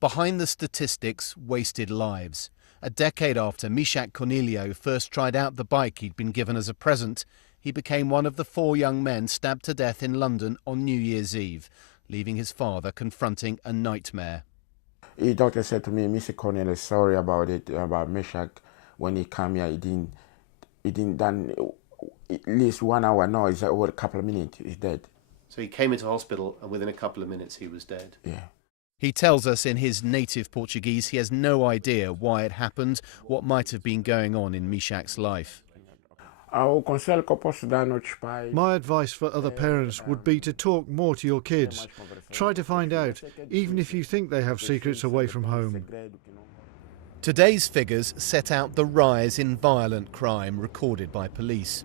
Behind the statistics, wasted lives. A decade after Mishak Cornelio first tried out the bike he'd been given as a present, he became one of the 4 young men stabbed to death in London on New Year's Eve, leaving his father confronting a nightmare. The doctor said to me, Mr. Cornelio, sorry about it, about Mishak. When he came here, he didn't done at least 1 hour. No, it's over a couple of minutes, he's dead. So he came into hospital and within a couple of minutes he was dead? Yeah. He tells us in his native Portuguese he has no idea why it happened, what might have been going on in Mishak's life. My advice for other parents would be to talk more to your kids. Try to find out, even if you think they have secrets away from home. Today's figures set out the rise in violent crime recorded by police.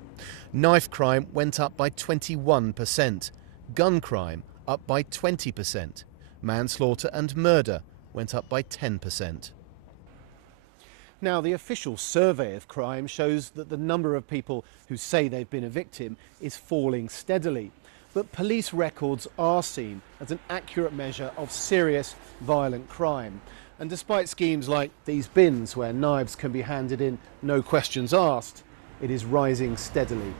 Knife crime went up by 21%, gun crime up by 20%, manslaughter and murder went up by 10%. Now, the official survey of crime shows that the number of people who say they've been a victim is falling steadily. But police records are seen as an accurate measure of serious violent crime. And despite schemes like these bins where knives can be handed in, no questions asked, it is rising steadily.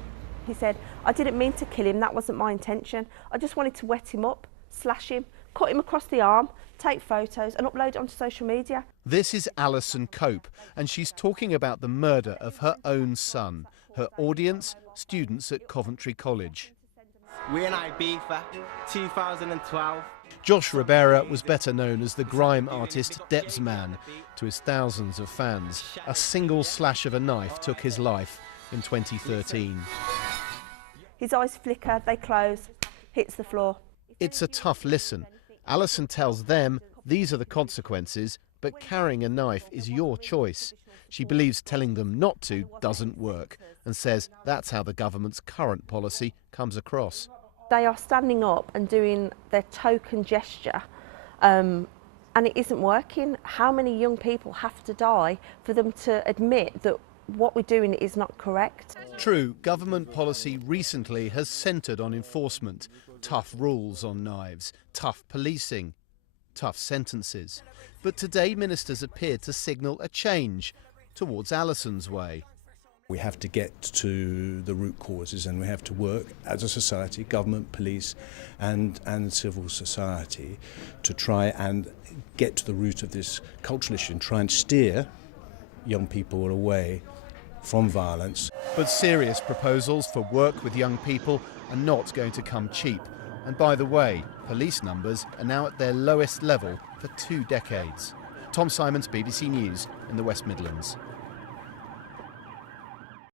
He said, I didn't mean to kill him, that wasn't my intention. I just wanted to wet him up, slash him, cut him across the arm, take photos and upload it onto social media. This is Alison Cope, and she's talking about the murder of her own son. Her audience, students at Coventry College. We're in Ibiza, 2012. Josh Ribera was better known as the grime artist Deps Man. To his thousands of fans, a single slash of a knife took his life in 2013. His eyes flicker, they close, hits the floor. It's a tough listen. Alison tells them these are the consequences, but carrying a knife is your choice. She believes telling them not to doesn't work and says that's how the government's current policy comes across. They are standing up and doing their token gesture and it isn't working. How many young people have to die for them to admit that what we're doing is not correct? True, government policy recently has centred on enforcement, tough rules on knives, tough policing, tough sentences. But today ministers appear to signal a change towards Alison's way. We have to get to the root causes and we have to work as a society, government, police and civil society to try and get to the root of this cultural issue and try and steer young people away from violence. But serious proposals for work with young people are not going to come cheap. And by the way, police numbers are now at their lowest level for 2 decades. Tom Simons, BBC News in the West Midlands.